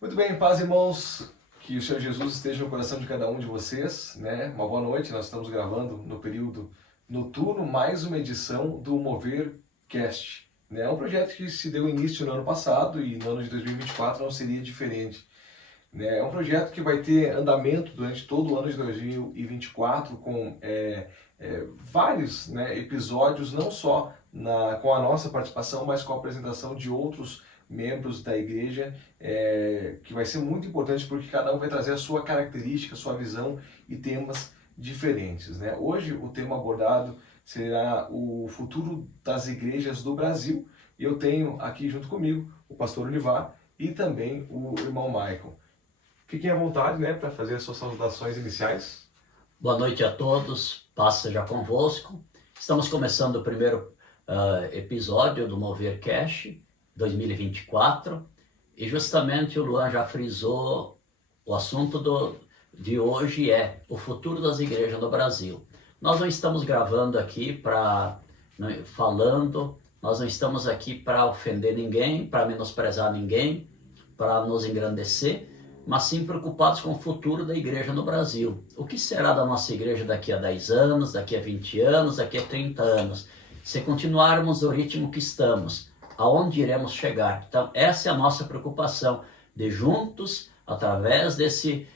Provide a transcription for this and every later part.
Muito bem, paz, irmãos, que o Senhor Jesus esteja no coração de cada um de vocês, né? Uma boa noite, nós estamos gravando no período noturno mais uma edição do Mover Cast, né? É um projeto que se deu início no ano passado e no ano de 2024 não seria diferente, né? É um projeto que vai ter andamento durante todo o ano de 2024 com vários, né, episódios, não só com a nossa participação, mas com a apresentação de outros membros da igreja, que vai ser muito importante porque cada um vai trazer a sua característica, a sua visão e temas diferentes, né? Hoje o tema abordado será o futuro das igrejas do Brasil e eu tenho aqui junto comigo o pastor Olivar e também o irmão Michael. Fiquem à vontade, né, para fazer as suas saudações iniciais. Boa noite a todos, paz seja convosco. Estamos começando o primeiro episódio do Mover Cast 2024 e justamente o Luan já frisou, o assunto de hoje é o futuro das igrejas no Brasil. Nós não estamos gravando aqui nós não estamos aqui para ofender ninguém, para menosprezar ninguém, para nos engrandecer, mas sim preocupados com o futuro da igreja no Brasil. O que será da nossa igreja daqui a 10 anos, daqui a 20 anos, daqui a 30 anos? Se continuarmos no ritmo que estamos, aonde iremos chegar? Então, essa é a nossa preocupação, de juntos, através desse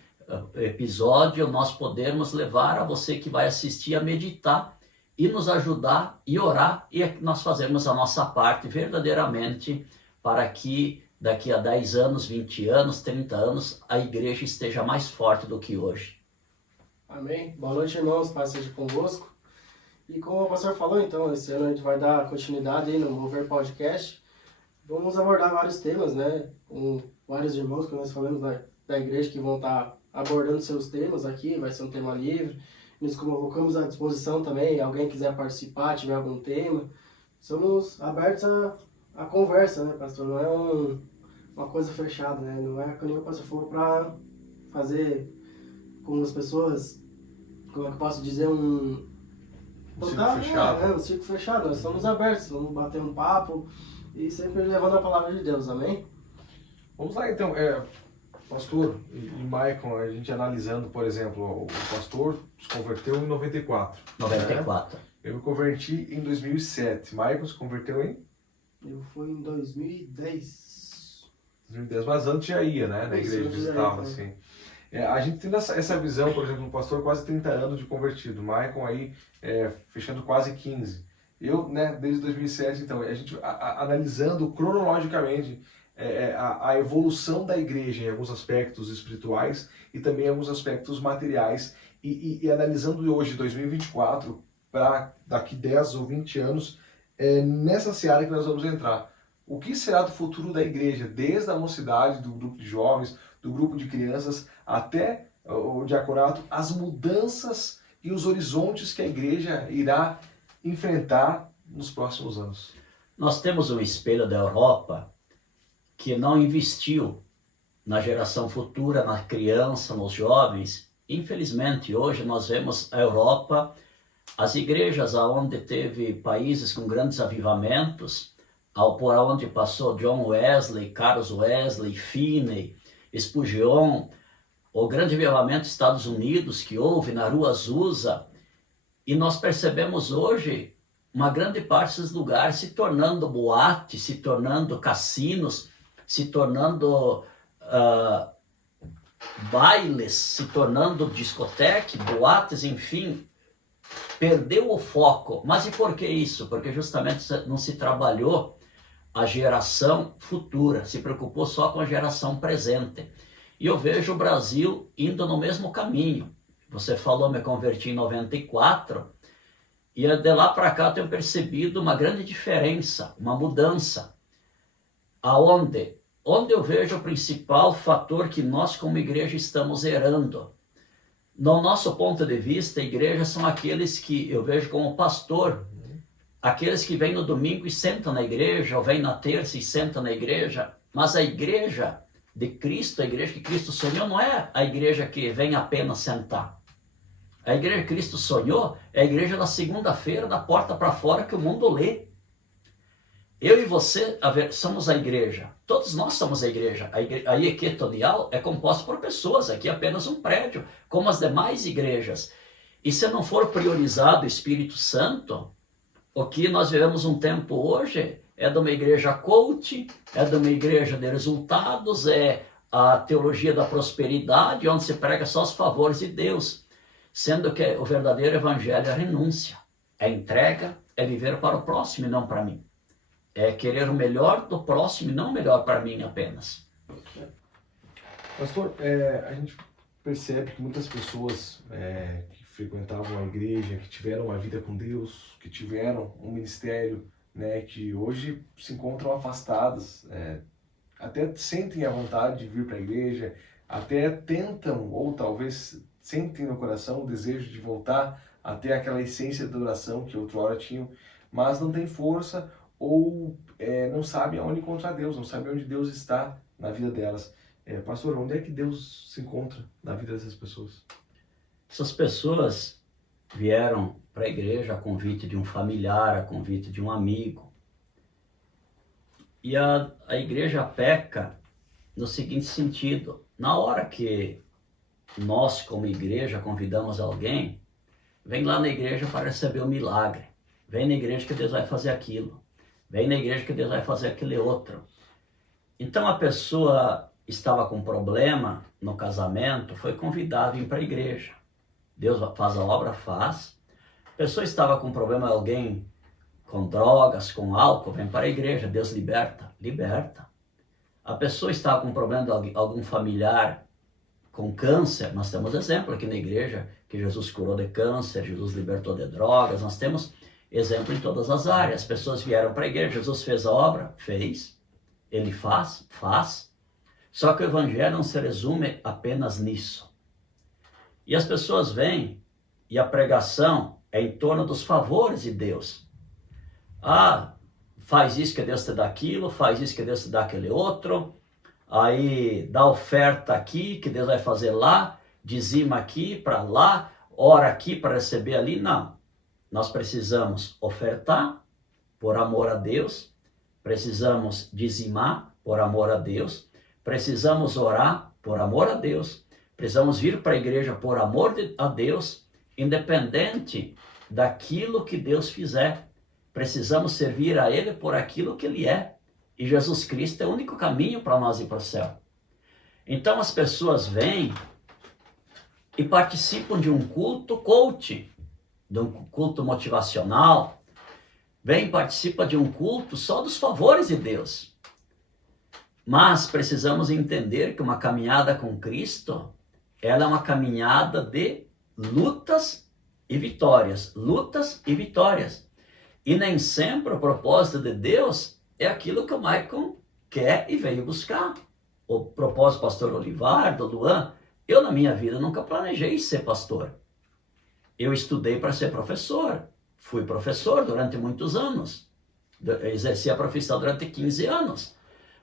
episódio, nós podermmos levar a você que vai assistir a meditar e nos ajudar e orar e nós fazermos a nossa parte verdadeiramente para que daqui a 10 anos, 20 anos, 30 anos, a igreja esteja mais forte do que hoje. Amém. Boa noite, irmãos. Paz seja convosco. E como o pastor falou, então, esse ano a gente vai dar continuidade aí no Mover Podcast. Vamos abordar vários temas, né? Com vários irmãos que nós falamos da igreja que vão estar abordando seus temas aqui. Vai ser um tema livre. Nos colocamos à disposição também. Alguém quiser participar, tiver algum tema. Somos abertos à conversa, né, pastor? Não é uma coisa fechada, né? Não é que nem o pastor falou para fazer com as pessoas, como é que eu posso dizer, um círculo fechado. Um círculo fechado. Nós estamos abertos, vamos bater um papo e sempre levando a palavra de Deus, amém? Vamos lá então, pastor e Michael, a gente analisando, por exemplo, o pastor se converteu em 94. 94. Né? Eu me converti em 2007. Michael se converteu em? Eu fui em 2010. 2010, mas antes já ia, né? Na igreja visitava, assim. A gente tem essa visão, por exemplo, um pastor quase 30 anos de convertido, Michael aí fechando quase 15. Eu, né, desde 2007, então, a gente analisando cronologicamente a evolução da igreja em alguns aspectos espirituais e também em alguns aspectos materiais e analisando hoje, 2024, para daqui 10 ou 20 anos, nessa seara que nós vamos entrar. O que será do futuro da igreja, desde a mocidade, do grupo de jovens, do grupo de crianças, até o diaconato, as mudanças e os horizontes que a igreja irá enfrentar nos próximos anos? Nós temos um espelho da Europa que não investiu na geração futura, na criança, nos jovens. Infelizmente, hoje nós vemos a Europa, as igrejas onde teve países com grandes avivamentos, por onde passou John Wesley, Carlos Wesley, Finney, Spurgeon, o grande avivamento dos Estados Unidos que houve na Rua Azusa, e nós percebemos hoje uma grande parte desses lugares se tornando boates, se tornando cassinos, se tornando bailes, se tornando discoteca, boates, enfim, perdeu o foco. Mas e por que isso? Porque justamente não se trabalhou a geração futura, se preocupou só com a geração presente. E eu vejo o Brasil indo no mesmo caminho. Você falou, me converti em 94, e de lá para cá eu tenho percebido uma grande diferença, uma mudança. Onde eu vejo o principal fator que nós como igreja estamos errando. No nosso ponto de vista, a igreja são aqueles que eu vejo como pastor, aqueles que vêm no domingo e sentam na igreja, ou vêm na terça e sentam na igreja, mas a igreja de Cristo, a igreja que Cristo sonhou, não é a igreja que vem apenas sentar. A igreja que Cristo sonhou é a igreja da segunda-feira, da porta para fora, que o mundo lê. Eu e você somos a igreja. Todos nós somos a igreja. A Iequetonial é composta por pessoas. Aqui é apenas um prédio, como as demais igrejas. E se não for priorizado o Espírito Santo, o que nós vivemos um tempo hoje é de uma igreja coach, é de uma igreja de resultados, é a teologia da prosperidade, onde se prega só os favores de Deus, sendo que o verdadeiro evangelho é a renúncia, é entrega, é viver para o próximo e não para mim. É querer o melhor do próximo e não o melhor para mim apenas. Pastor, a gente percebe que muitas pessoas que frequentavam a igreja, que tiveram uma vida com Deus, que tiveram um ministério, né, que hoje se encontram afastadas, até sentem a vontade de vir para a igreja, até tentam, ou talvez sentem no coração o desejo de voltar até aquela essência da oração que outrora tinham, mas não tem força ou não sabem aonde encontrar Deus, não sabem onde Deus está na vida delas. Pastor, onde é que Deus se encontra na vida dessas pessoas? Essas pessoas vieram para a igreja a convite de um familiar, a convite de um amigo. E a igreja peca no seguinte sentido: na hora que nós, como igreja, convidamos alguém, vem lá na igreja para receber o milagre. Vem na igreja que Deus vai fazer aquilo. Vem na igreja que Deus vai fazer aquele outro. Então a pessoa estava com problema no casamento, foi convidada a vir para a igreja. Deus faz a obra, faz. A pessoa estava com problema, alguém com drogas, com álcool, vem para a igreja, Deus liberta, liberta. A pessoa estava com problema de algum familiar com câncer, nós temos exemplo aqui na igreja, que Jesus curou de câncer, Jesus libertou de drogas, nós temos exemplo em todas as áreas. As pessoas vieram para a igreja, Jesus fez a obra, fez, ele faz, faz. Só que o evangelho não se resume apenas nisso. E as pessoas vêm e a pregação é em torno dos favores de Deus. Ah, faz isso que Deus te dá aquilo, faz isso que Deus te dá aquele outro. Aí dá oferta aqui que Deus vai fazer lá, dizima aqui para lá, ora aqui para receber ali. Não. Nós precisamos ofertar por amor a Deus, precisamos dizimar por amor a Deus, precisamos orar por amor a Deus, precisamos vir para a igreja por amor a Deus, independente daquilo que Deus fizer. Precisamos servir a Ele por aquilo que Ele é. E Jesus Cristo é o único caminho para nós ir para o céu. Então as pessoas vêm e participam de um culto coach, de um culto motivacional, vêm e participam de um culto só dos favores de Deus. Mas precisamos entender que uma caminhada com Cristo, ela é uma caminhada de lutas e vitórias. Lutas e vitórias. E nem sempre o propósito de Deus é aquilo que o Maicon quer e veio buscar. O propósito do pastor Olivar, do Luan, eu na minha vida nunca planejei ser pastor. Eu estudei para ser professor. Fui professor durante muitos anos. Exerci a profissão durante 15 anos.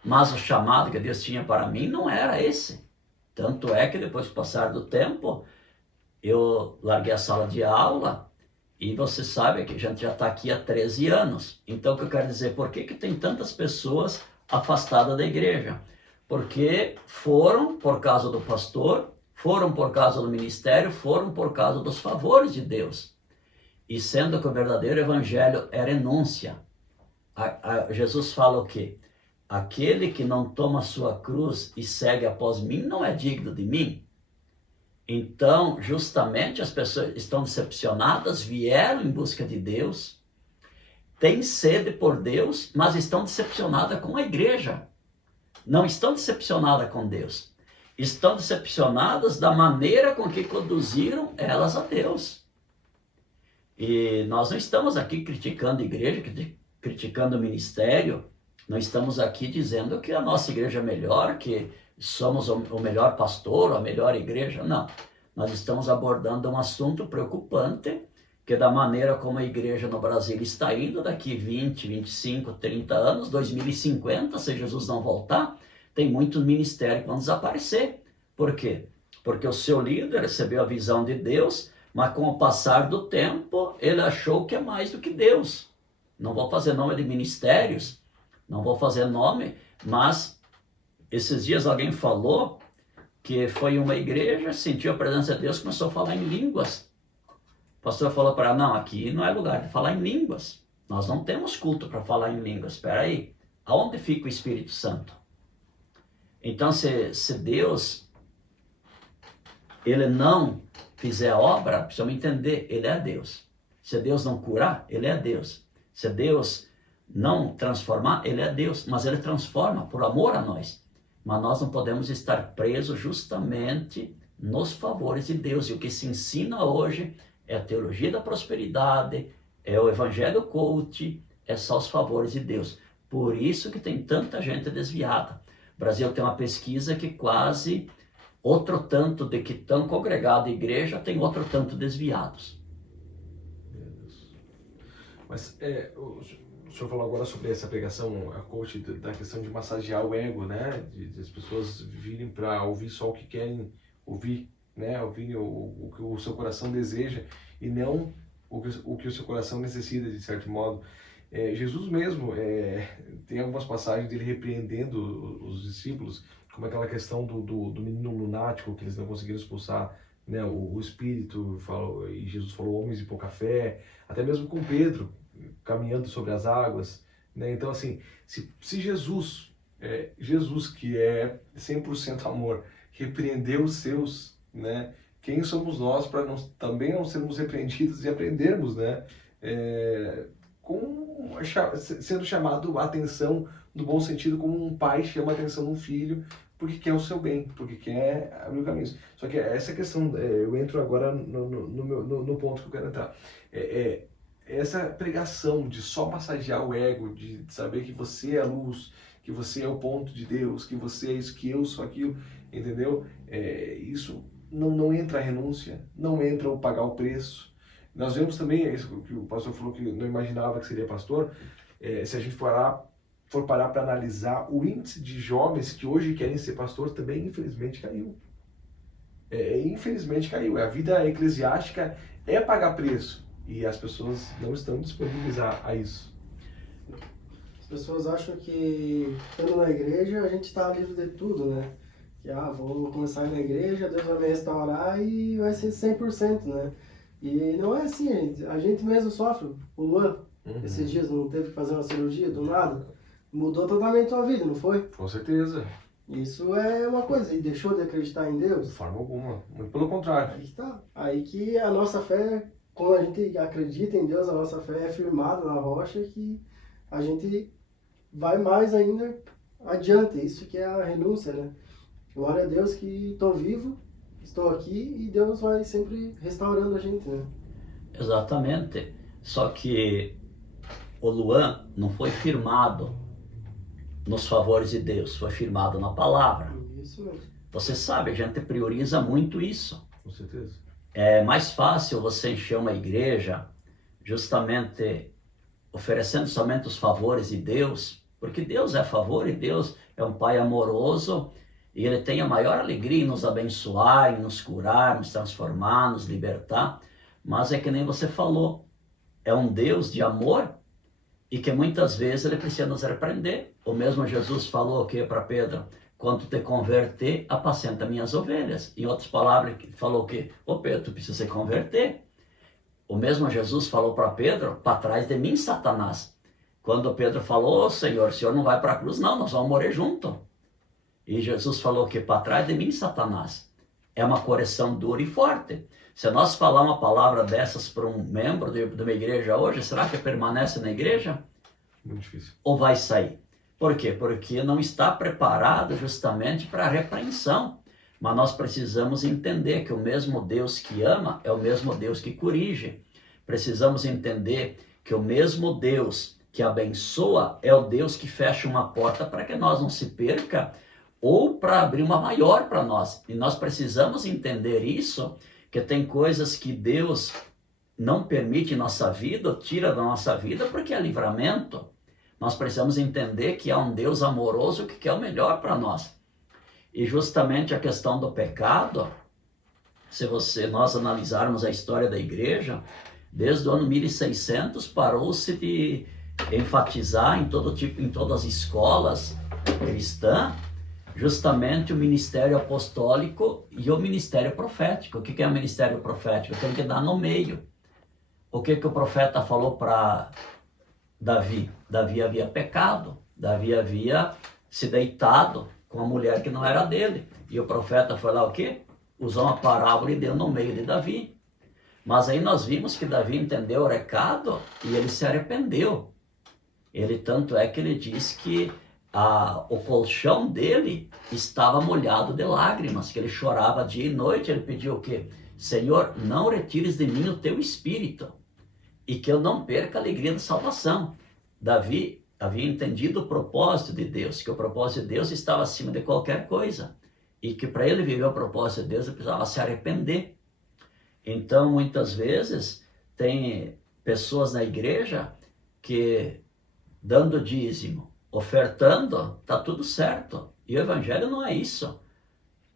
Mas o chamado que Deus tinha para mim não era esse. Tanto é que depois do passar do tempo, eu larguei a sala de aula e você sabe que a gente já está aqui há 13 anos. Então o que eu quero dizer, por que tem tantas pessoas afastadas da igreja? Porque foram por causa do pastor, foram por causa do ministério, foram por causa dos favores de Deus. E sendo que o verdadeiro evangelho é renúncia. Jesus fala o quê? Aquele que não toma sua cruz e segue após mim não é digno de mim. Então, justamente as pessoas estão decepcionadas, vieram em busca de Deus, têm sede por Deus, mas estão decepcionadas com a igreja. Não estão decepcionadas com Deus. Estão decepcionadas da maneira com que conduziram elas a Deus. E nós não estamos aqui criticando a igreja, criticando o ministério. Não estamos aqui dizendo que a nossa igreja é melhor, que somos o melhor pastor, a melhor igreja. Não. Nós estamos abordando um assunto preocupante, que da maneira como a igreja no Brasil está indo, daqui 20, 25, 30 anos, 2050, se Jesus não voltar, tem muitos ministérios que vão desaparecer. Por quê? Porque o seu líder recebeu a visão de Deus, mas com o passar do tempo, ele achou que é mais do que Deus. Não vou fazer nome de ministérios, Não vou fazer nome, mas esses dias alguém falou que foi em uma igreja, sentiu a presença de Deus, começou a falar em línguas. O pastor falou para ela, não, aqui não é lugar de falar em línguas. Nós não temos culto para falar em línguas. Espera aí, aonde fica o Espírito Santo? Então, se Deus, ele não fizer a obra, precisamos entender, ele é Deus. Se Deus não curar, ele é Deus. Se Deus não transformar, ele é Deus. Mas ele transforma por amor a nós. Mas nós não podemos estar presos justamente nos favores de Deus. E o que se ensina hoje é a teologia da prosperidade, é o evangelho coach, é só os favores de Deus. Por isso que tem tanta gente desviada. O Brasil tem uma pesquisa que quase outro tanto de que estão congregados à igreja tem outro tanto desviados. Meu Deus. Mas o senhor falou agora sobre essa pregação, a coach, da questão de massagear o ego, né? De as pessoas virem para ouvir só o que querem ouvir, né? Ouvir o que o seu coração deseja e não o que o seu coração necessita, de certo modo. Jesus mesmo tem algumas passagens dele repreendendo os discípulos, como aquela questão do menino lunático, que eles não conseguiram expulsar, né, o espírito, e Jesus falou homens de pouca fé, até mesmo com Pedro, caminhando sobre as águas, né? Então, assim, se Jesus, que é 100% amor, repreendeu os seus, né? Quem somos nós para também não sermos repreendidos e aprendermos, né? Sendo chamado a atenção no bom sentido, como um pai chama a atenção de um filho, porque quer o seu bem, porque quer abrir o caminho. Só que essa questão, eu entro agora no ponto que eu quero entrar. Essa pregação de só massagear o ego, de saber que você é a luz, que você é o ponto de Deus, que você é isso, que eu sou aquilo, entendeu? Isso não entra a renúncia, não entra o pagar o preço. Nós vemos também, isso que o pastor falou que não imaginava que seria pastor, se a gente for parar para analisar, o índice de jovens que hoje querem ser pastor também, infelizmente, caiu. Infelizmente caiu. A vida eclesiástica é pagar preço e as pessoas não estão disponíveis a isso. As pessoas acham que, estando na igreja, a gente está livre de tudo, né? Que, vou começar na igreja, Deus vai me restaurar e vai ser 100%, né? E não é assim, a gente mesmo sofre. O Luan, esses dias, não teve que fazer uma cirurgia do nada? Mudou totalmente a tua vida, não foi? Com certeza. Isso é uma coisa. E deixou de acreditar em Deus? De forma alguma. Muito pelo contrário. Aí que tá. Aí que a nossa fé, quando a gente acredita em Deus, a nossa fé é firmada na rocha, que a gente vai mais ainda adiante. Isso que é a renúncia, né? Glória a Deus que estou vivo, estou aqui e Deus vai sempre restaurando a gente, né? Exatamente. Só que o Luan não foi firmado nos favores de Deus, foi firmado na palavra. Isso mesmo. Você sabe, a gente prioriza muito isso. Com certeza. É mais fácil você encher uma igreja justamente oferecendo somente os favores de Deus, porque Deus é favor e Deus é um Pai amoroso e Ele tem a maior alegria em nos abençoar, em nos curar, nos transformar, nos libertar. Mas é que nem você falou, é um Deus de amor e que muitas vezes Ele precisa nos repreender. O mesmo Jesus falou aqui para Pedro, quando te converter, apacenta minhas ovelhas. Em outras palavras, falou que, Pedro, tu precisa se converter. O mesmo Jesus falou para Pedro, para trás de mim, Satanás. Quando Pedro falou, Senhor, o Senhor não vai para a cruz? Não, nós vamos morrer junto. E Jesus falou que para trás de mim, Satanás. É uma correção dura e forte. Se nós falar uma palavra dessas para um membro de uma igreja hoje, será que permanece na igreja? Muito difícil. Ou vai sair? Por quê? Porque não está preparado justamente para a repreensão. Mas nós precisamos entender que o mesmo Deus que ama é o mesmo Deus que corrige. Precisamos entender que o mesmo Deus que abençoa é o Deus que fecha uma porta para que nós não se perca ou para abrir uma maior para nós. E nós precisamos entender isso, que tem coisas que Deus não permite em nossa vida, tira da nossa vida, porque é livramento. Nós precisamos entender que há um Deus amoroso que quer o melhor para nós. E justamente a questão do pecado, se nós analisarmos a história da igreja, desde o ano 1600 parou-se de enfatizar em todo tipo, em todas as escolas cristãs, justamente o ministério apostólico e o ministério profético. O que é o ministério profético? Tem que dar no meio. O que o profeta falou para Davi? Davi havia pecado, Davi havia se deitado com uma mulher que não era dele. E o profeta foi lá o quê? Usou uma parábola e deu no meio de Davi. Mas aí nós vimos que Davi entendeu o recado e ele se arrependeu. Ele, tanto é que ele diz que o colchão dele estava molhado de lágrimas, que ele chorava dia e noite. Ele pediu o quê? Senhor, não retires de mim o teu espírito e que eu não perca a alegria da salvação. Davi havia entendido o propósito de Deus, que o propósito de Deus estava acima de qualquer coisa e que para ele viver o propósito de Deus ele precisava se arrepender. Então, muitas vezes, tem pessoas na igreja que, dando dízimo, ofertando, está tudo certo. E o evangelho não é isso.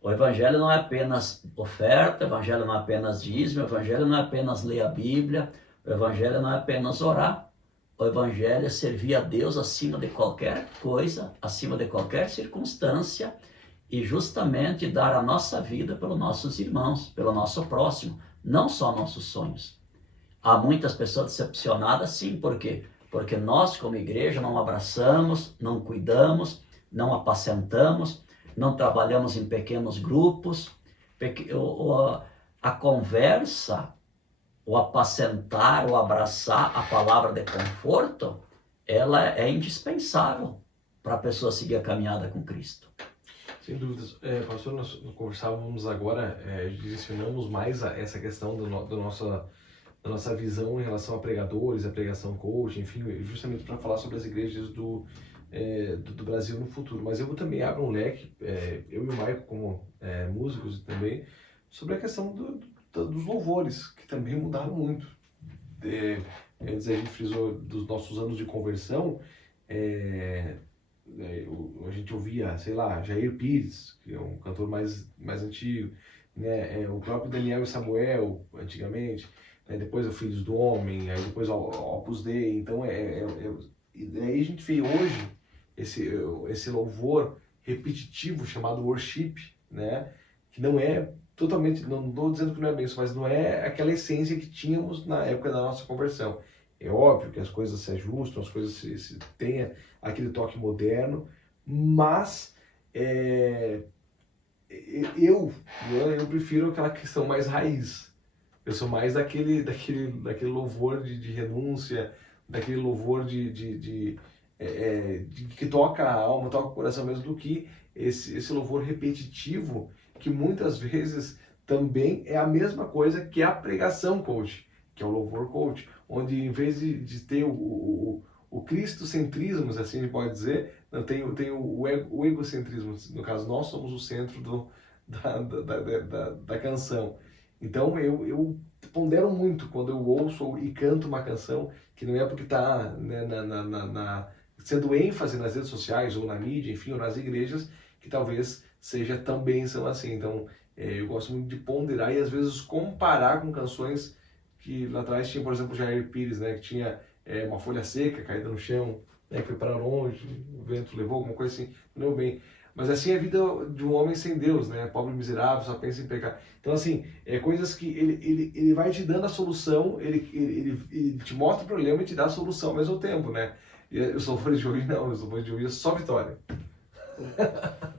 O evangelho não é apenas oferta, o evangelho não é apenas dízimo, o evangelho não é apenas ler a Bíblia, o evangelho não é apenas orar. O evangelho é servir a Deus acima de qualquer coisa, acima de qualquer circunstância, e justamente dar a nossa vida pelos nossos irmãos, pelo nosso próximo, não só nossos sonhos. Há muitas pessoas decepcionadas, sim, por quê? Porque nós, como igreja, não abraçamos, não cuidamos, não apacentamos, não trabalhamos em pequenos grupos. A conversa, o apacentar, o abraçar a palavra de conforto, ela é indispensável para a pessoa seguir a caminhada com Cristo. Sem dúvidas. Pastor, nós conversávamos agora, direcionamos mais a essa questão da nossa visão em relação a pregadores, a pregação coach, enfim, justamente para falar sobre as igrejas do Brasil no futuro. Mas eu também abro um leque, eu e o Maico como músicos também, sobre a questão dos louvores, que também mudaram muito. Antes a gente frisou dos nossos anos de conversão, a gente ouvia, sei lá, Jair Pires, que é um cantor mais antigo, né? O próprio Daniel e Samuel, antigamente, né? Depois o Filhos do Homem, aí depois o Opus Dei. Então, e daí a gente vê hoje esse louvor repetitivo chamado worship, né? Que não é totalmente, não estou dizendo que não é bem isso, mas não é aquela essência que tínhamos na época da nossa conversão. É óbvio que as coisas se ajustam, as coisas se tenha aquele toque moderno, mas eu prefiro aquela questão mais raiz. Eu sou mais daquele louvor de renúncia, daquele louvor de que toca a alma, toca o coração mesmo, do que esse louvor repetitivo, que muitas vezes também é a mesma coisa que a pregação coach, que é o louvor coach, onde em vez de ter o cristocentrismo, assim a gente pode dizer, tem o egocentrismo. No caso, nós somos o centro da canção. Então eu pondero muito quando eu ouço e canto uma canção, que não é porque está, né, sendo ênfase nas redes sociais ou na mídia, enfim, ou nas igrejas, que talvez seja tão bênção assim. Então eu gosto muito de ponderar e às vezes comparar com canções que lá atrás tinha, por exemplo, Jair Pires, né, que tinha uma folha seca caída no chão, né, que foi para longe, o vento levou, alguma coisa assim, não deu bem. Mas assim é a vida de um homem sem Deus, né, pobre e miserável, só pensa em pecar. Então assim, coisas que ele vai te dando a solução, ele te mostra o problema e te dá a solução ao mesmo tempo, né. E os louvores de hoje não, os louvores de hoje é só vitória.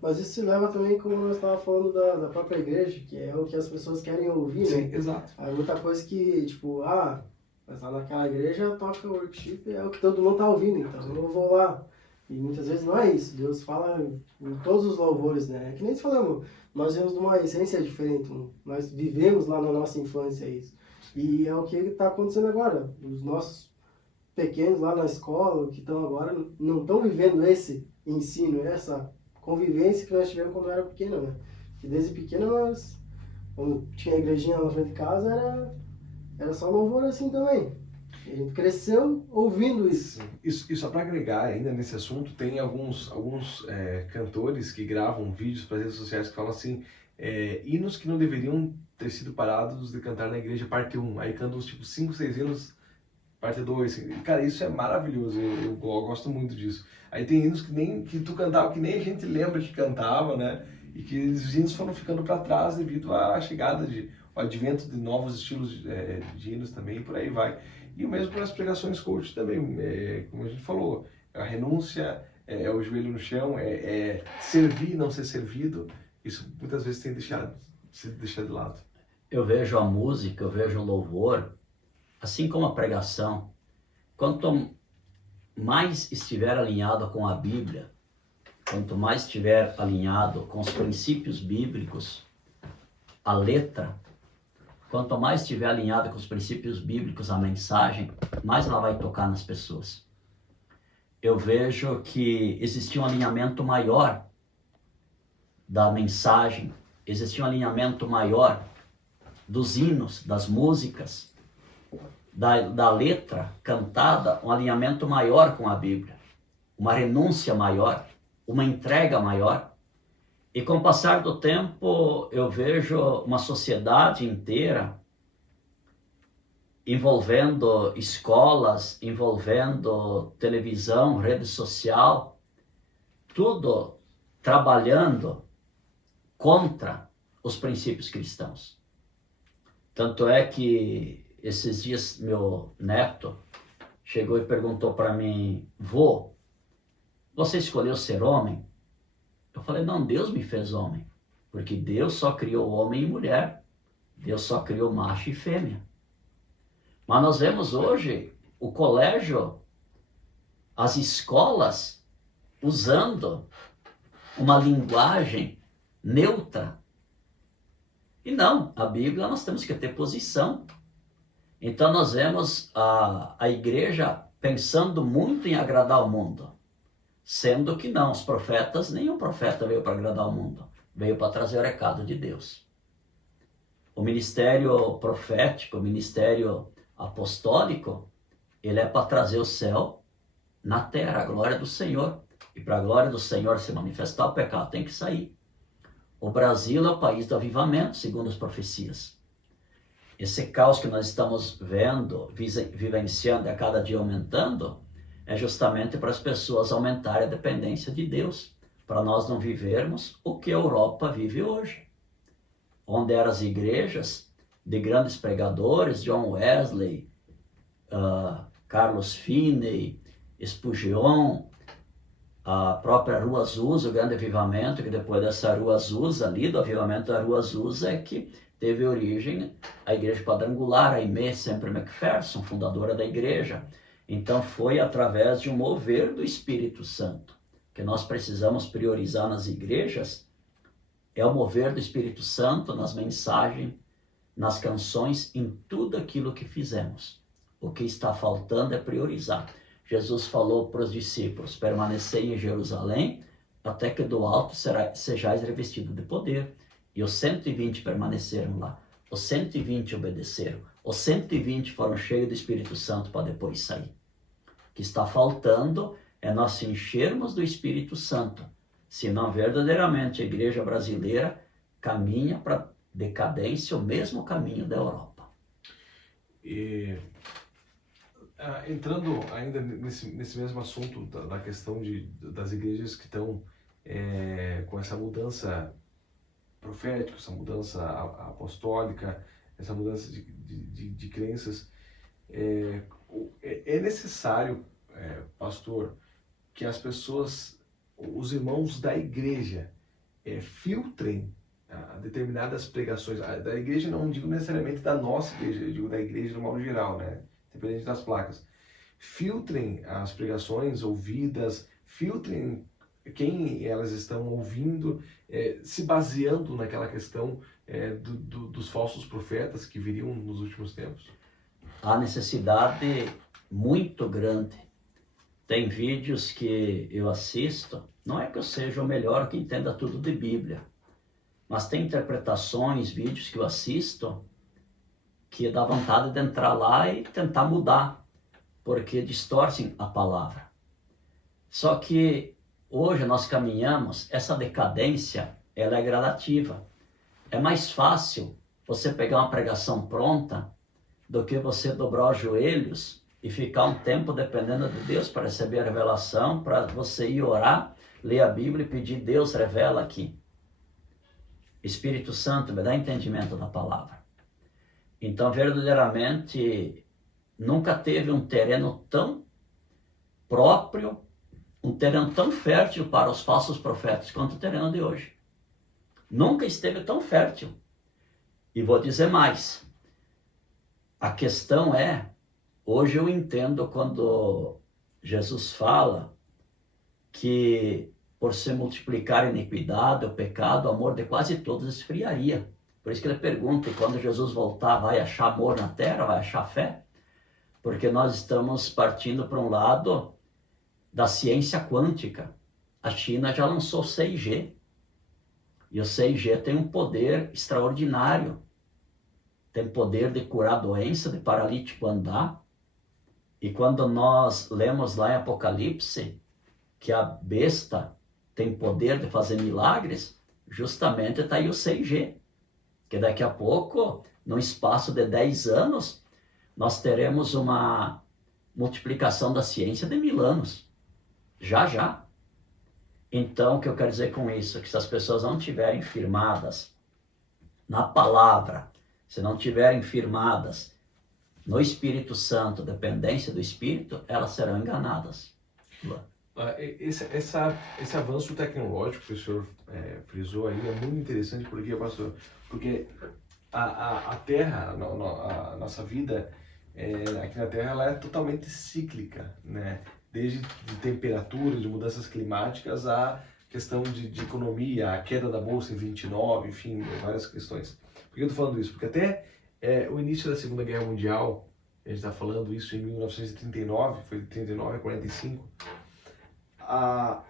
Mas isso se leva também, como nós estávamos falando da própria igreja, que é o que as pessoas querem ouvir, Sim, né? exato. Há muita coisa que, tipo, mas lá naquela igreja toca worship, é o que todo mundo tá ouvindo, então eu vou lá. E muitas vezes não é isso, Deus fala em todos os louvores, né? É que nem falamos, nós vemos uma essência diferente, nós vivemos lá na nossa infância isso. E é o que está acontecendo agora, os nossos pequenos lá na escola, que estão agora, não estão vivendo esse ensino, essa convivência que nós tivemos quando era pequeno, né? Que desde pequeno nós, quando tinha a igrejinha na frente de casa, era só louvor assim também. E a gente cresceu ouvindo isso. E só para agregar ainda nesse assunto, tem alguns cantores que gravam vídeos para as redes sociais que falam assim, hinos que não deveriam ter sido parados de cantar na igreja, parte 1. Aí cantam uns tipo 5, 6 hinos parte 2. Cara, isso é maravilhoso, eu gosto muito disso. Aí tem hinos que tu cantava, que nem a gente lembra que cantava, né? E que os hinos foram ficando para trás devido à chegada o advento de novos estilos de hinos também, por aí vai. E o mesmo para as pregações coach também, como a gente falou, a renúncia, o joelho no chão, servir e não ser servido, isso muitas vezes tem se deixado de lado. Eu vejo a música, eu vejo o louvor, assim como a pregação, quanto mais estiver alinhado com a Bíblia, quanto mais estiver alinhado com os princípios bíblicos, a letra, quanto mais estiver alinhado com os princípios bíblicos, a mensagem, mais ela vai tocar nas pessoas. Eu vejo que existia um alinhamento maior da mensagem, existia um alinhamento maior dos hinos, das músicas, da letra cantada, um alinhamento maior com a Bíblia, uma renúncia maior, uma entrega maior. E com o passar do tempo, eu vejo uma sociedade inteira envolvendo escolas, envolvendo televisão, rede social, tudo trabalhando contra os princípios cristãos. Tanto é que esses dias meu neto chegou e perguntou para mim: vô, você escolheu ser homem? Eu falei: não, Deus me fez homem, porque Deus só criou homem e mulher, Deus só criou macho e fêmea. Mas nós vemos hoje o colégio, as escolas usando uma linguagem neutra. E não, a Bíblia nós temos que ter posição. Então nós vemos a igreja pensando muito em agradar o mundo, sendo que não, os profetas, nenhum profeta veio para agradar o mundo, veio para trazer o recado de Deus. O ministério profético, o ministério apostólico, ele é para trazer o céu na terra, a glória do Senhor. E para a glória do Senhor se manifestar, o pecado tem que sair. O Brasil é o país do avivamento, segundo as profecias. Esse caos que nós estamos vendo, vivenciando e a cada dia aumentando, é justamente para as pessoas aumentarem a dependência de Deus, para nós não vivermos o que a Europa vive hoje, onde eram as igrejas de grandes pregadores, John Wesley, Carlos Finney, Spurgeon, a própria Rua Azusa, o grande avivamento, que depois dessa Rua Azusa, ali do avivamento da Rua Azusa, é que teve origem a igreja quadrangular, a Aimee Semple McPherson, fundadora da igreja. Então foi através de um mover do Espírito Santo, que nós precisamos priorizar nas igrejas, é o mover do Espírito Santo nas mensagens, nas canções, em tudo aquilo que fizemos. O que está faltando é priorizar. Jesus falou para os discípulos: permanecei em Jerusalém, até que do alto sejais revestidos de poder. E os 120 permaneceram lá. Os 120 obedeceram. Os 120 foram cheios do Espírito Santo para depois sair. O que está faltando é nós se enchermos do Espírito Santo. Senão, verdadeiramente, a igreja brasileira caminha para decadência, o mesmo caminho da Europa. E entrando ainda nesse mesmo assunto da questão das igrejas que estão com essa mudança profética, essa mudança apostólica, essa mudança de crenças, é necessário, pastor, que as pessoas, os irmãos da igreja, filtrem determinadas pregações. Da igreja não digo necessariamente da nossa igreja, eu digo da igreja no modo geral, né? Independente das placas. Filtrem as pregações ouvidas, filtrem quem elas estão ouvindo, se baseando naquela questão dos falsos profetas que viriam nos últimos tempos. Há necessidade muito grande. Tem vídeos que eu assisto, não é que eu seja o melhor que entenda tudo de Bíblia, mas tem interpretações, vídeos que eu assisto, que dá vontade de entrar lá e tentar mudar, porque distorcem a palavra. Só que hoje nós caminhamos, essa decadência, ela é gradativa. É mais fácil você pegar uma pregação pronta do que você dobrar os joelhos e ficar um tempo dependendo de Deus para receber a revelação, para você ir orar, ler a Bíblia e pedir: Deus, revela aqui. Espírito Santo, me dá entendimento da palavra. Então, verdadeiramente, nunca teve um terreno tão próprio, um terreno tão fértil para os falsos profetas quanto o terreno de hoje. Nunca esteve tão fértil. E vou dizer mais. A questão é, hoje eu entendo quando Jesus fala que por se multiplicar a iniquidade, o pecado, o amor de quase todos esfriaria. Por isso que ele pergunta: e quando Jesus voltar, vai achar amor na terra, vai achar fé? Porque nós estamos partindo para um lado da ciência quântica. A China já lançou 6G. E o 6G tem um poder extraordinário. Tem poder de curar doença, de paralítico andar. E quando nós lemos lá em Apocalipse que a besta tem poder de fazer milagres, justamente está aí o 6G. Que daqui a pouco, no espaço de 10 anos, nós teremos uma multiplicação da ciência de 1000 anos. Já, já. Então, o que eu quero dizer com isso? Que se as pessoas não estiverem firmadas na palavra, se não estiverem firmadas no Espírito Santo, dependência do Espírito, elas serão enganadas. Esse avanço tecnológico que o senhor frisou aí é muito interessante, porque, pastor, porque a Terra, a nossa vida aqui na Terra, ela é totalmente cíclica, né? Desde de temperatura, de mudanças climáticas, a questão de economia, a queda da Bolsa em 29, enfim, várias questões. Por que eu estou falando isso? Porque até o início da Segunda Guerra Mundial, a gente está falando isso em 1939, foi de 39 a 45, a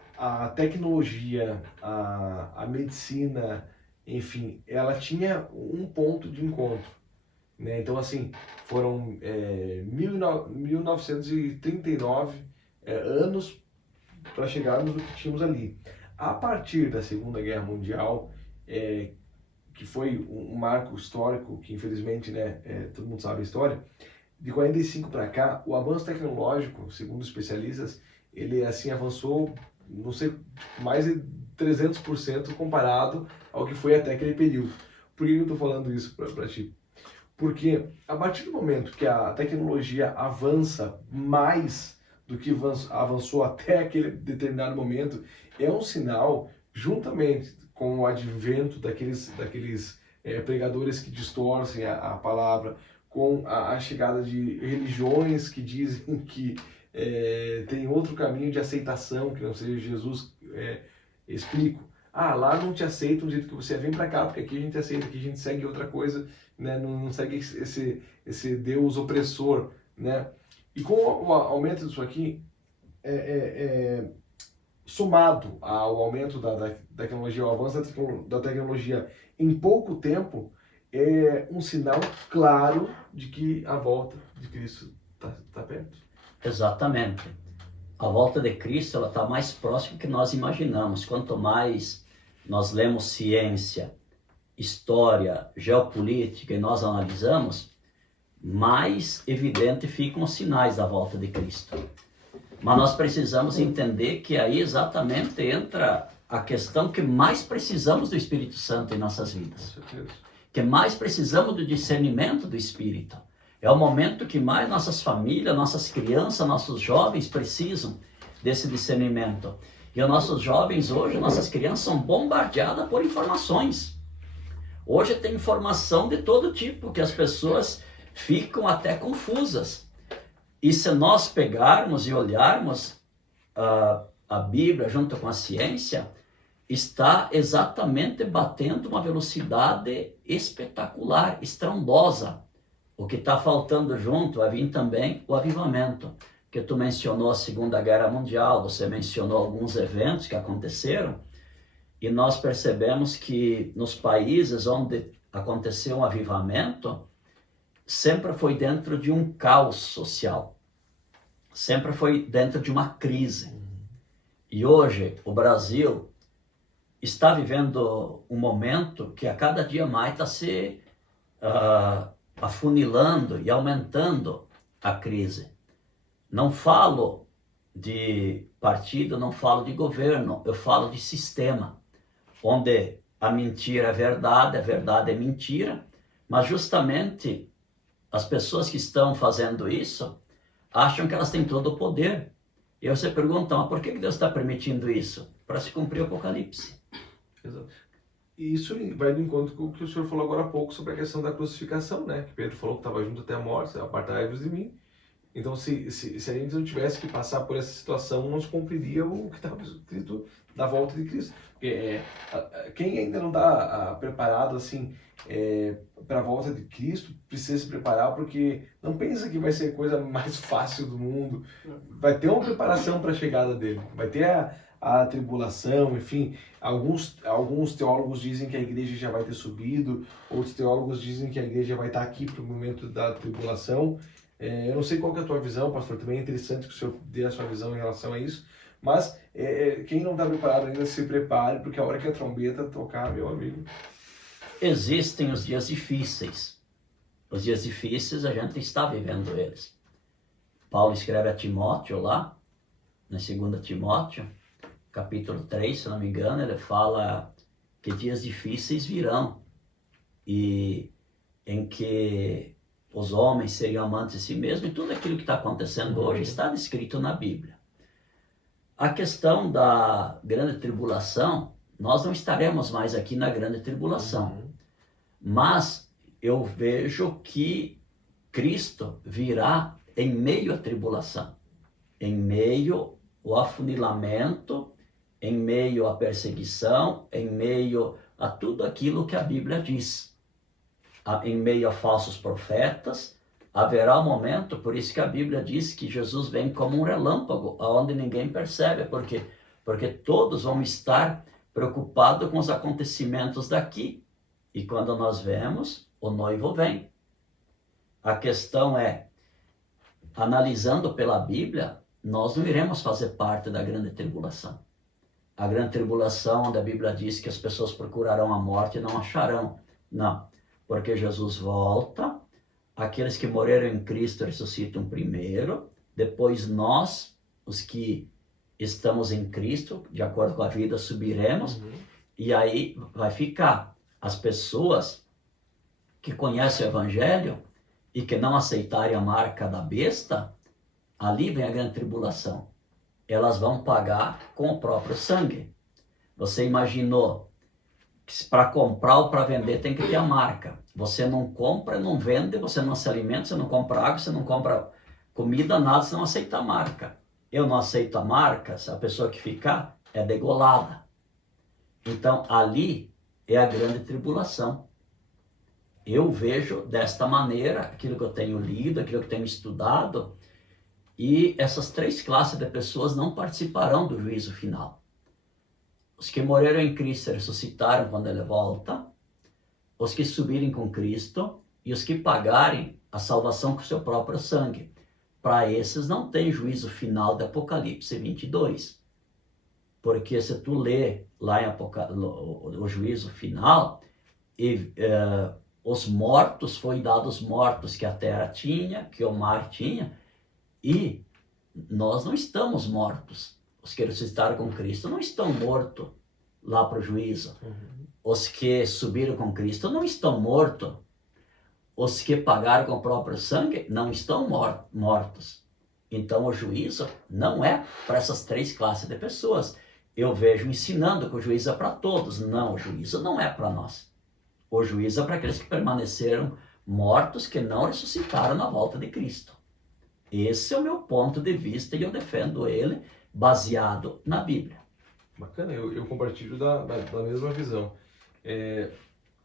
tecnologia, a medicina, enfim, ela tinha um ponto de encontro, né? Então, assim, foram 1939 anos para chegarmos no que tínhamos ali. A partir da Segunda Guerra Mundial, que foi um marco histórico, que infelizmente, né, todo mundo sabe a história, de 45 para cá, o avanço tecnológico, segundo especialistas, ele assim avançou, não sei, mais de 300% comparado ao que foi até aquele período. Por que eu estou falando isso para ti? Porque a partir do momento que a tecnologia avança mais do que avançou até aquele determinado momento, é um sinal, juntamente com o advento daqueles pregadores que distorcem a palavra, com a chegada de religiões que dizem que tem outro caminho de aceitação, que não seja Jesus. Explico. Lá não te aceitam do jeito que você é, vem para cá, porque aqui a gente aceita, aqui a gente segue outra coisa, né? Não segue esse Deus opressor, né? E com o aumento disso aqui, somado ao aumento da tecnologia, ao avanço da tecnologia em pouco tempo, é um sinal claro de que a volta de Cristo está perto. Exatamente. A volta de Cristo está mais próxima do que nós imaginamos. Quanto mais nós lemos ciência, história, geopolítica e nós analisamos, mais evidente ficam os sinais da volta de Cristo. Mas nós precisamos entender que aí exatamente entra a questão que mais precisamos do Espírito Santo em nossas vidas. Que mais precisamos do discernimento do Espírito. É o momento que mais nossas famílias, nossas crianças, nossos jovens precisam desse discernimento. E os nossos jovens hoje, nossas crianças são bombardeadas por informações. Hoje tem informação de todo tipo, que as pessoas ficam até confusas. E se nós pegarmos e olharmos a Bíblia junto com a ciência, está exatamente batendo uma velocidade espetacular, estrondosa. O que está faltando junto vai vir também o avivamento. Que tu mencionou a Segunda Guerra Mundial, você mencionou alguns eventos que aconteceram, e nós percebemos que nos países onde aconteceu um avivamento, sempre foi dentro de um caos social, sempre foi dentro de uma crise. E hoje o Brasil está vivendo um momento que a cada dia mais está se afunilando e aumentando a crise. Não falo de partido, não falo de governo, eu falo de sistema, onde a mentira é verdade, a verdade é mentira, mas justamente as pessoas que estão fazendo isso acham que elas têm todo o poder. E você pergunta, mas por que Deus está permitindo isso? Para se cumprir o Apocalipse. Exato. E isso vai de encontro com o que o senhor falou agora há pouco sobre a questão da crucificação, né? Que Pedro falou que estava junto até a morte, apartai-vos de mim. Então, se a gente não tivesse que passar por essa situação, não se cumpriria o que estava escrito da volta de Cristo. Porque quem ainda não está preparado assim para a volta de Cristo precisa se preparar, porque não pensa que vai ser a coisa mais fácil do mundo. Vai ter uma preparação para a chegada dele. Vai ter a tribulação, enfim. Alguns teólogos dizem que a igreja já vai ter subido, outros teólogos dizem que a igreja vai estar aqui para o momento da tribulação. Eu não sei qual que é a tua visão, pastor, também é interessante que o senhor dê a sua visão em relação a isso, mas quem não está preparado ainda, se prepare, porque a hora que a trombeta tocar, meu amigo... Existem os dias difíceis. Os dias difíceis a gente está vivendo eles. Paulo escreve a Timóteo lá, na 2 Timóteo, capítulo 3, se não me engano, ele fala que dias difíceis virão, e em que os homens seriam amantes de si mesmos, e tudo aquilo que está acontecendo hoje está descrito na Bíblia. A questão da grande tribulação, nós não estaremos mais aqui na grande tribulação, mas eu vejo que Cristo virá em meio à tribulação, em meio ao afunilamento, em meio à perseguição, em meio a tudo aquilo que a Bíblia diz. Em meio a falsos profetas, haverá um momento, por isso que a Bíblia diz que Jesus vem como um relâmpago, aonde ninguém percebe, porque todos vão estar preocupados com os acontecimentos daqui, e quando nós vemos, o noivo vem. A questão é, analisando pela Bíblia, nós não iremos fazer parte da grande tribulação. A grande tribulação, onde a Bíblia diz que as pessoas procurarão a morte e não acharão. Não, porque Jesus volta, aqueles que morreram em Cristo ressuscitam primeiro, depois nós, os que estamos em Cristo, de acordo com a vida, subiremos, e aí vai ficar as pessoas que conhecem o Evangelho e que não aceitarem a marca da besta, ali vem a grande tribulação. Elas vão pagar com o próprio sangue. Você imaginou que para comprar ou para vender tem que ter a marca. Você não compra, não vende, você não se alimenta, você não compra água, você não compra comida, nada, você não aceita a marca. Eu não aceito a marca, se a pessoa que ficar é degolada. Então ali é a grande tribulação. Eu vejo desta maneira aquilo que eu tenho lido, aquilo que eu tenho estudado, e essas 3 classes de pessoas não participarão do juízo final. Os que morreram em Cristo ressuscitaram quando Ele volta, os que subirem com Cristo e os que pagarem a salvação com seu próprio sangue. Para esses não tem juízo final de Apocalipse 22. Porque se tu lê lá em o juízo final, os mortos, foi dado os mortos que a terra tinha, que o mar tinha, e nós não estamos mortos. Os que ressuscitaram com Cristo não estão mortos lá para o juízo. Os que subiram com Cristo não estão mortos. Os que pagaram com o próprio sangue não estão mortos. Então o juízo não é para essas 3 classes de pessoas. Eu vejo ensinando que o juízo é para todos. Não, o juízo não é para nós. O juízo é para aqueles que permaneceram mortos, que não ressuscitaram na volta de Cristo. Esse é o meu ponto de vista e eu defendo ele baseado na Bíblia. Bacana, eu compartilho da mesma visão.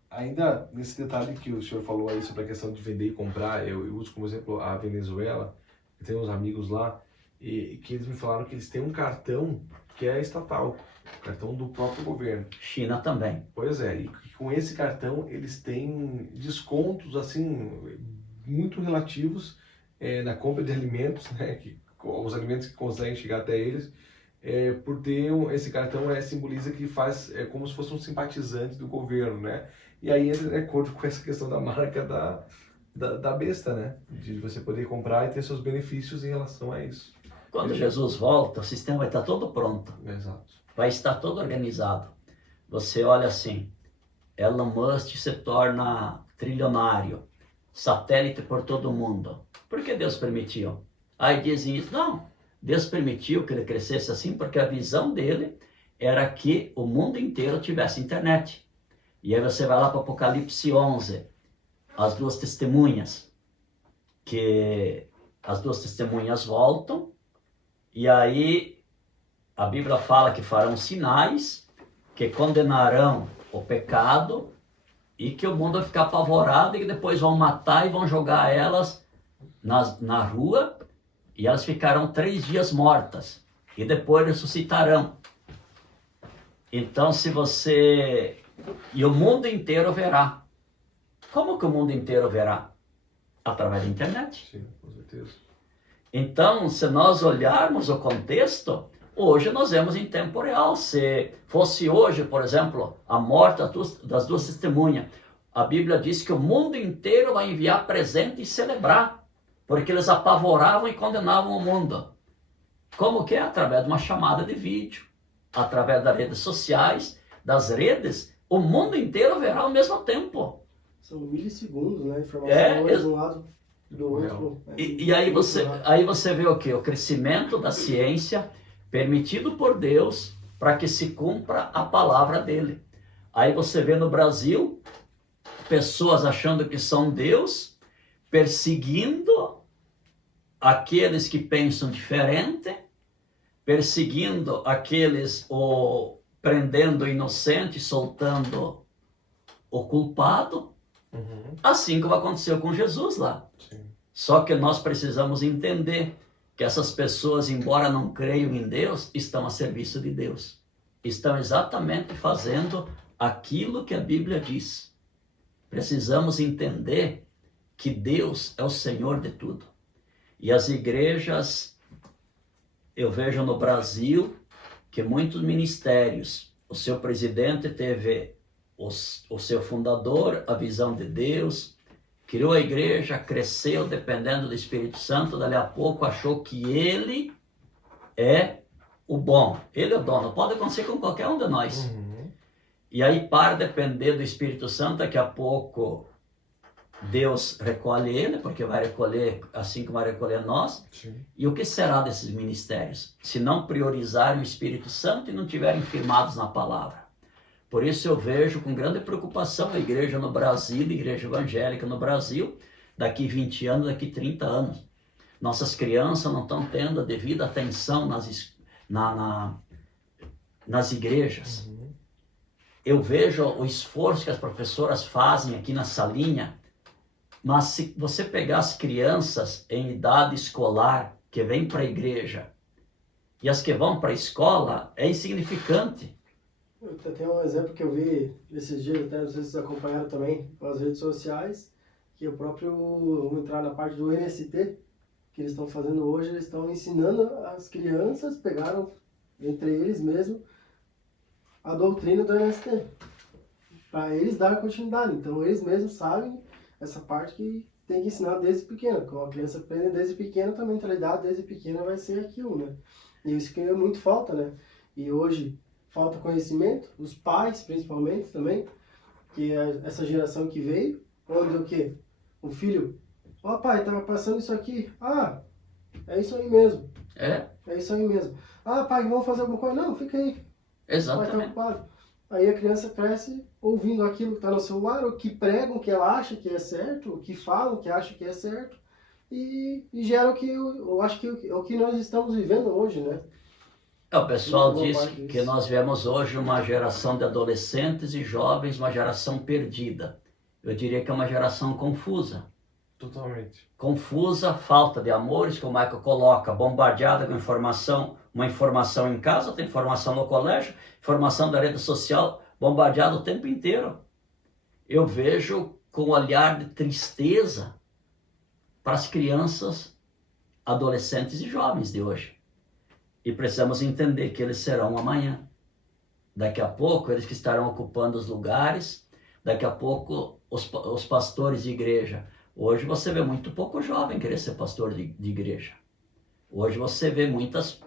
Ainda nesse detalhe que o senhor falou aí sobre a questão de vender e comprar, eu uso como exemplo a Venezuela. Eu tenho uns amigos lá e que eles me falaram que eles têm um cartão que é estatal, cartão do próprio governo. China também. Pois é, e com esse cartão eles têm descontos assim muito relativos na compra de alimentos, né, os alimentos que conseguem chegar até eles, por ter esse cartão simboliza que faz como se fosse um simpatizante do governo, né? E aí entra de acordo com essa questão da marca da besta, né? De você poder comprar e ter seus benefícios em relação a isso. Quando Jesus volta, o sistema vai estar todo pronto, Exato. vai estar todo organizado. Você olha assim, Elon Musk se torna trilionário, satélite por todo o mundo. Por que Deus permitiu? Aí dizem isso, não, Deus permitiu que ele crescesse assim porque a visão dele era que o mundo inteiro tivesse internet. E aí você vai lá para Apocalipse 11, as duas testemunhas, que as duas testemunhas voltam, e aí a Bíblia fala que farão sinais, que condenarão o pecado, e que o mundo vai ficar apavorado, e que depois vão matar e vão jogar elas na rua, e elas ficarão 3 dias mortas, e depois ressuscitarão. Então, se você... E o mundo inteiro verá. Como que o mundo inteiro verá? Através da internet. Sim, com certeza. Então, se nós olharmos o contexto, hoje nós vemos em tempo real. Se fosse hoje, por exemplo, a morte das duas testemunhas, a Bíblia diz que o mundo inteiro vai enviar presente e celebrar, porque eles apavoravam e condenavam o mundo. Como que é? Através de uma chamada de vídeo, através das redes sociais, das redes, o mundo inteiro verá ao mesmo tempo. São milissegundos, né? Informação de um lado do outro. E aí você vê o quê? O crescimento da ciência permitido por Deus para que se cumpra a palavra dele. Aí você vê no Brasil pessoas achando que são Deus, perseguindo aqueles que pensam diferente, perseguindo aqueles, prendendo o inocente, soltando o culpado, assim como aconteceu com Jesus lá. Sim. Só que nós precisamos entender que essas pessoas, embora não creiam em Deus, estão a serviço de Deus. Estão exatamente fazendo aquilo que a Bíblia diz. Precisamos entender que Deus é o Senhor de tudo. E as igrejas, eu vejo no Brasil que muitos ministérios, o seu presidente teve o seu fundador, a visão de Deus, criou a igreja, cresceu dependendo do Espírito Santo, dali a pouco achou que ele é o bom, ele é o dono, pode acontecer com qualquer um de nós. E aí, para depender do Espírito Santo, daqui a pouco Deus recolhe ele, porque vai recolher assim como vai recolher nós. Sim. E o que será desses ministérios? Se não priorizarem o Espírito Santo e não estiverem firmados na palavra. Por isso eu vejo com grande preocupação a igreja no Brasil, a igreja evangélica no Brasil, daqui 20 anos, daqui 30 anos. Nossas crianças não estão tendo a devida atenção nas igrejas. Eu vejo o esforço que as professoras fazem aqui na salinha, mas se você pegar as crianças em idade escolar que vêm para a igreja e as que vão para a escola, é insignificante. Tem um exemplo que eu vi esses dias, até não sei se vocês acompanharam também, nas redes sociais, que o próprio, vamos entrar na parte do MST, que eles estão fazendo hoje, eles estão ensinando as crianças, pegaram entre eles mesmo a doutrina do MST, para eles darem continuidade. Então eles mesmos sabem essa parte que tem que ensinar desde pequeno. Como a criança aprende desde pequena, a mentalidade desde pequena vai ser aquilo, né? E isso que é muito falta, né? E hoje falta conhecimento, os pais principalmente também, que é essa geração que veio, onde o quê? O filho, ó pai, tava passando isso aqui, é isso aí mesmo. É isso aí mesmo. Pai, vamos fazer alguma coisa? Não, fica aí. Exatamente. Vai estar ocupado. Aí a criança cresce ouvindo aquilo que está no celular, o que pregam, que ela acha que é certo, o que falam, que acha que é certo, e gera o que eu acho que é o que nós estamos vivendo hoje, né? O pessoal diz que nós vemos hoje uma geração de adolescentes e jovens, uma geração perdida. Eu diria que é uma geração confusa. Totalmente. Confusa, falta de amores, como o Michael coloca, bombardeada com informação, uma informação em casa, tem informação no colégio, informação da rede social, bombardeada o tempo inteiro. Eu vejo com um olhar de tristeza para as crianças, adolescentes e jovens de hoje. E precisamos entender que eles serão amanhã. Daqui a pouco, eles que estarão ocupando os lugares, daqui a pouco, os pastores de igreja, Hoje você vê muito pouco jovem querer ser pastor de igreja. Hoje você vê muitas...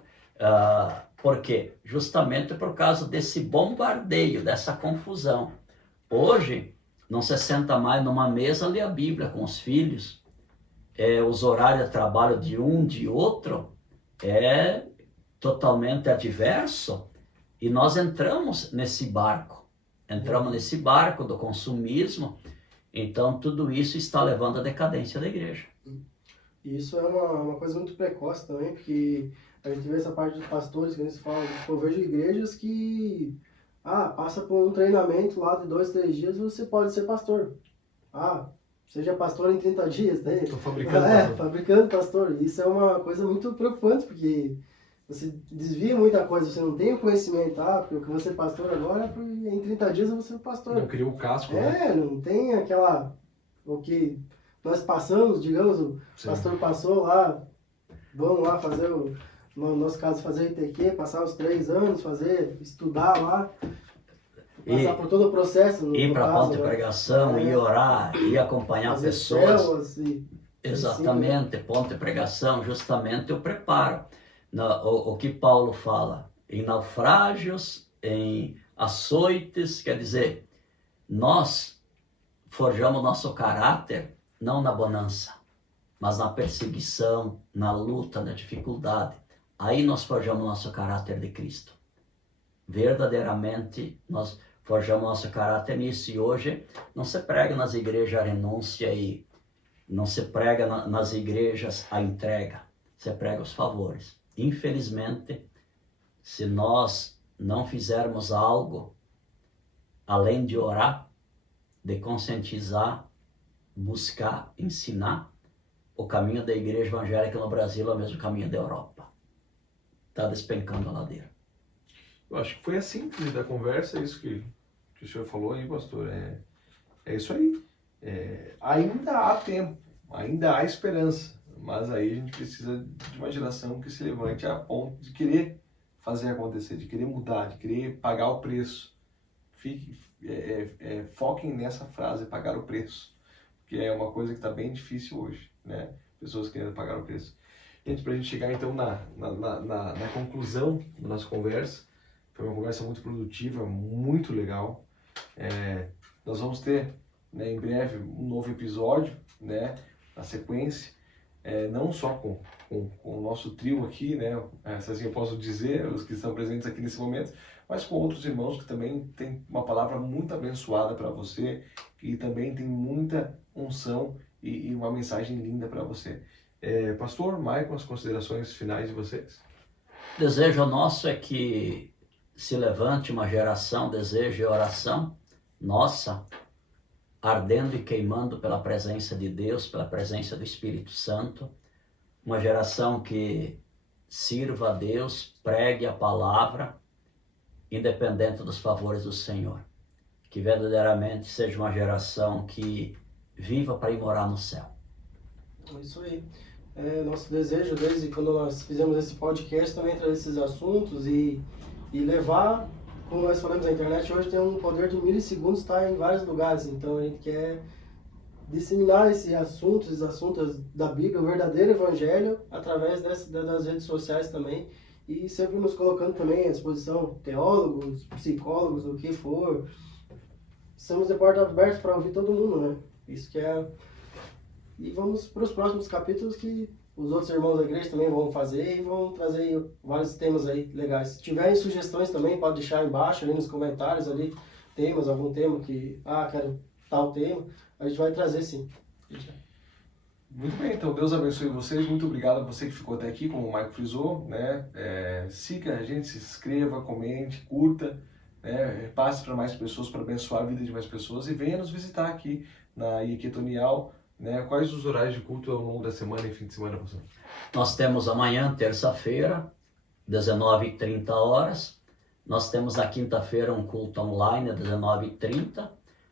por quê? Justamente por causa desse bombardeio, dessa confusão. Hoje, não se senta mais numa mesa ler a Bíblia com os filhos. Os horários de trabalho de um, de outro, é totalmente adverso. E nós entramos nesse barco. Entramos nesse barco do consumismo. Então, tudo isso está levando à decadência da igreja. E isso é uma coisa muito precoce também, porque a gente vê essa parte de pastores que eles falam, tipo, eu vejo igrejas que passa por um treinamento lá de 2, 3 dias você pode ser pastor. Seja pastor em 30 dias, né? Estou fabricando. Fabricando pastor. Isso é uma coisa muito preocupante, porque você desvia muita coisa, você não tem o conhecimento, porque o que você é pastor agora, em 30 dias eu vou ser pastor. Não criou o casco, né? Não tem o que nós passamos, digamos, o pastor passou lá, vamos lá fazer no nosso caso, fazer ITQ, passar os 3 anos, estudar lá, passar por todo o processo. Ir para a ponta de pregação, ir orar, ir acompanhar fazer pessoas. Células Exatamente, ponto de pregação, justamente o preparo. O que Paulo fala, em naufrágios, em açoites, quer dizer, nós forjamos nosso caráter não na bonança, mas na perseguição, na luta, na dificuldade. Aí nós forjamos nosso caráter de Cristo. Verdadeiramente, nós forjamos nosso caráter nisso. E hoje não se prega nas igrejas a renúncia e não se prega nas igrejas a entrega. Se prega os favores. Infelizmente, se nós não fizermos algo, além de orar, de conscientizar, buscar, ensinar, o caminho da igreja evangélica no Brasil é o mesmo caminho da Europa. Está despencando a ladeira. Eu acho que foi a síntese da conversa, isso que o senhor falou aí, pastor. É isso aí. Ainda há tempo, ainda há esperança, mas aí a gente precisa de uma geração que se levante a ponto de querer fazer acontecer, de querer mudar, de querer pagar o preço. Foquem nessa frase, pagar o preço, que é uma coisa que está bem difícil hoje, né? Pessoas querendo pagar o preço. Gente, para a gente chegar então na conclusão da nossa conversa, foi uma conversa muito produtiva, muito legal. Nós vamos ter, né, em breve um novo episódio, né, na sequência, não só com o nosso trio aqui, né, assim eu posso dizer, os que estão presentes aqui nesse momento, mas com outros irmãos que também tem uma palavra muito abençoada para você e também tem muita unção e uma mensagem linda para você. Pastor Maicon, as considerações finais de vocês? O desejo nosso é que se levante uma geração, desejo e oração nossa, ardendo e queimando pela presença de Deus, pela presença do Espírito Santo, uma geração que sirva a Deus, pregue a palavra, independente dos favores do Senhor. Que verdadeiramente seja uma geração que viva para ir morar no céu. É isso aí. Nosso desejo, desde quando nós fizemos esse podcast, também trazer esses assuntos e levar, como nós falamos, a internet hoje tem um poder de milissegundos, está em vários lugares, então a gente quer disseminar esses assuntos da Bíblia, o verdadeiro Evangelho, através das redes sociais também, e sempre nos colocando também à disposição teólogos, psicólogos, o que for. Estamos de porta aberta para ouvir todo mundo, né? Isso que é... E vamos para os próximos capítulos que os outros irmãos da igreja também vão fazer e vão trazer vários temas aí legais. Se tiverem sugestões também, pode deixar aí embaixo, ali nos comentários, ali, algum tema que, quero tal tema, a gente vai trazer sim. Muito bem, então Deus abençoe vocês, muito obrigado a você que ficou até aqui, como o Maico frisou, né? Siga a gente, se inscreva, comente, curta, né? Passe para mais pessoas, para abençoar a vida de mais pessoas e venha nos visitar aqui na IEQ Tonial, né? Quais os horários de culto ao longo da semana e fim de semana, professor? Nós temos amanhã, terça-feira, 19h30. Nós temos na quinta-feira um culto online, às 19h30.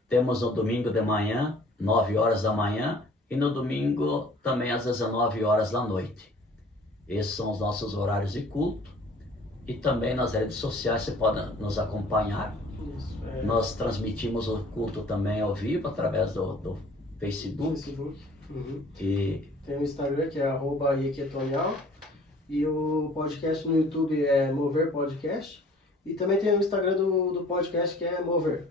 Temos no domingo de manhã, 9h da manhã. E no domingo também às 19h da noite. Esses são os nossos horários de culto. E também nas redes sociais você pode nos acompanhar. Nós transmitimos o culto também ao vivo através do Facebook. Uhum. E Tem o Instagram, que é @iequetonial. E o podcast no YouTube é Mover Podcast. E também tem o Instagram do podcast, que é Mover.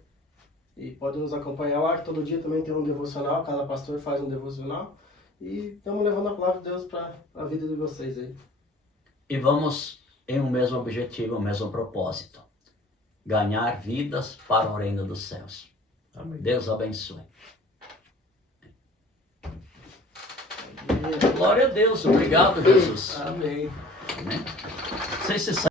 E podem nos acompanhar lá, que todo dia também tem um devocional. Cada pastor faz um devocional. E estamos levando a palavra de Deus para a vida de vocês aí. E vamos em um mesmo objetivo, um mesmo propósito. Ganhar vidas para o reino dos céus. Amém. Deus abençoe. E Glória a Deus. Obrigado, Jesus. Amém. Amém. Não sei se